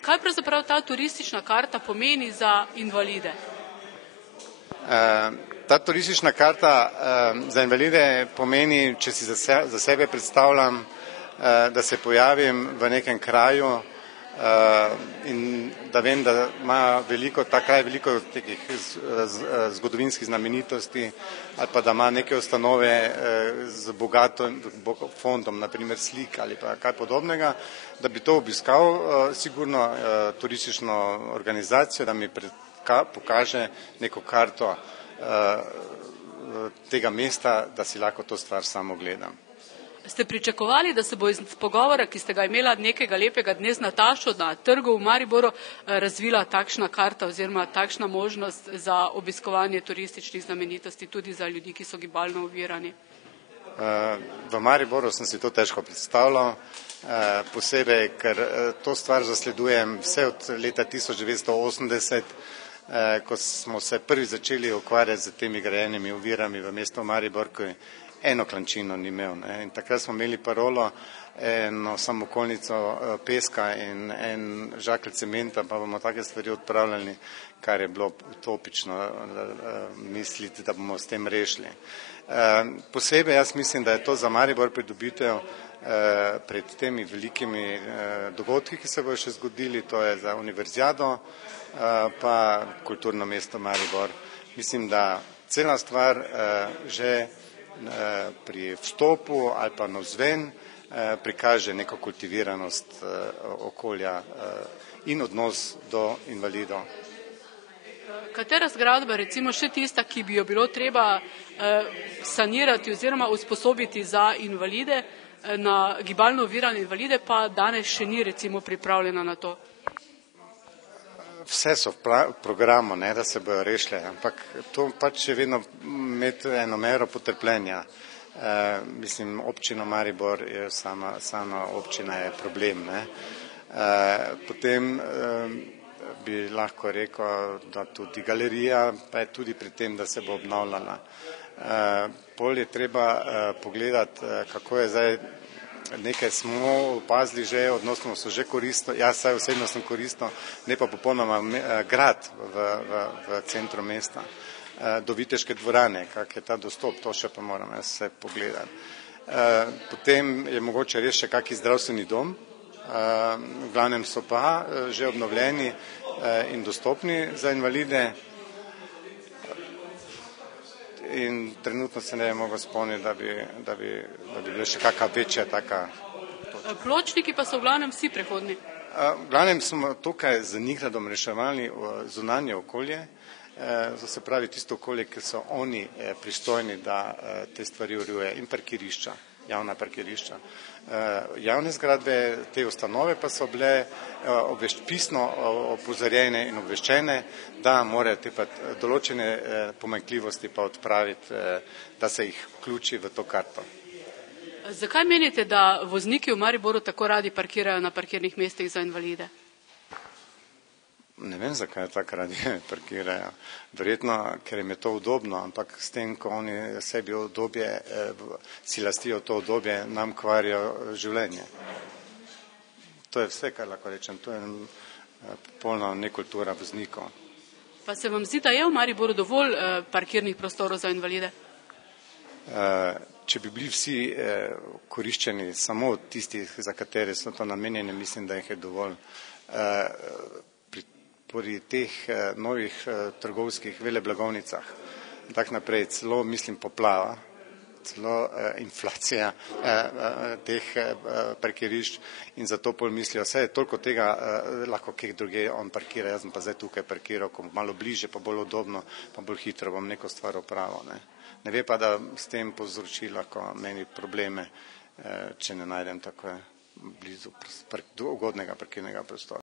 Kaj pravzaprav ta turistična karta pomeni za invalide? Ta turistična karta za invalide pomeni, če si za sebe predstavljam, da se pojavim v nekem kraju in da vem, da ima ta kraj veliko takih zgodovinskih znamenitosti ali pa da ima neke ustanove z bogatim fondom, naprimer slik ali pa kaj podobnega, da bi to obiskal sigurno turistično organizacijo, da mi pokaže neko karto tega mesta, da si lahko to stvar samo gledam. Ste pričakovali, da se bo iz pogovora, ki ste ga imela nekega lepega dne z Natašo na trgu v Mariboru, razvila takšna karta oziroma takšna možnost za obiskovanje turističnih znamenitosti tudi za ljudi, ki so gibalno ovirani? V Mariboru sem si to težko predstavljal, posebej, ker to stvar zasledujem vse od leta 1980, ko smo se prvi začeli ukvarjati z temi grajenimi ovirami v mestu Maribor, ko je eno klančino ni imel. In takrat smo imeli parolo, eno samokolnico peska in en žakelj cementa, pa bomo take stvari odpravljali, kar je bilo utopično misliti, da bomo s tem rešili. Posebej jaz mislim, da je to za Maribor pridobitev pred temi velikimi dogodki, ki se bodo še zgodili, to je za univerzijado, pa kulturno mesto Maribor. Mislim, da cela stvar že pri vstopu ali pa navzven prikaže neko kultiviranost okolja in odnos do invalidov. Katera zgradba, recimo še tista, ki bi jo bilo treba sanirati oziroma usposobiti za invalide, na gibalno ovirane invalide, pa danes še ni recimo pripravljena na to? Vse so v programu, da se bojo rešile, ampak to pač je vedno imeti eno mero potrpljenja. Mislim, občina Maribor je sama občina je problem. Potem bi lahko rekel, da tudi galerija pa je tudi pri tem, da se bo obnavljala. Pol je treba pogledati, kako je zdaj. Nekaj smo opazili že, odnosno so že koristili, jaz saj osebno sem koristil, ne pa popolnoma grad v centru mesta, do Viteške dvorane, kak je ta dostop, to še pa moram jaz se pogledati. Potem je mogoče res še kaki zdravstveni dom, v glavnem so pa že obnovljeni in dostopni za invalide. In trenutno se ne bi mogel spomniti, da bi bila še kakšna večja taka. Pločniki pa so v glavnem vsi prehodni. V glavnem smo tukaj z Nigradom reševali zunanje okolje, se pravi tisto okolje, ki so oni pristojni, da te stvari urejajo, in parkirišča, javna parkirišča. Javne zgradbe, te ustanove pa so bile pisno opozorjene in obveščene, da morajo te pa določene pomanjkljivosti pa odpraviti, da se jih vključi v to karto. Zakaj menite, da vozniki v Mariboru tako radi parkirajo na parkirnih mestih za invalide? Ne vem, zakaj tako radi parkirajo. Verjetno, ker jim je to udobno, ampak s tem, ko oni sebi udobje, si lastijo to udobje, nam kvarijo življenje. To je vse, kar lahko rečem. To je popolna nekultura voznikov. Pa se vam zdi, da je v Mariboru dovolj parkirnih prostorov za invalide? Če bi bili vsi koriščeni samo od tistih, za katere so to namenjeni, mislim, da jih je dovolj. Pri teh novih trgovskih veleblagovnicah, tak naprej, celo mislim poplava, celo inflacija teh parkirišč in zato pol mislijo, vse je toliko tega, lahko kje druge on parkira, jaz sem pa zdaj tukaj parkiral, ko malo bliže, pa bolj udobno, pa bolj hitro bom neko stvar opravil. Ne ve pa, da s tem povzroči lahko meni probleme, če ne najdem tako blizu ugodnega parkirnega prostora.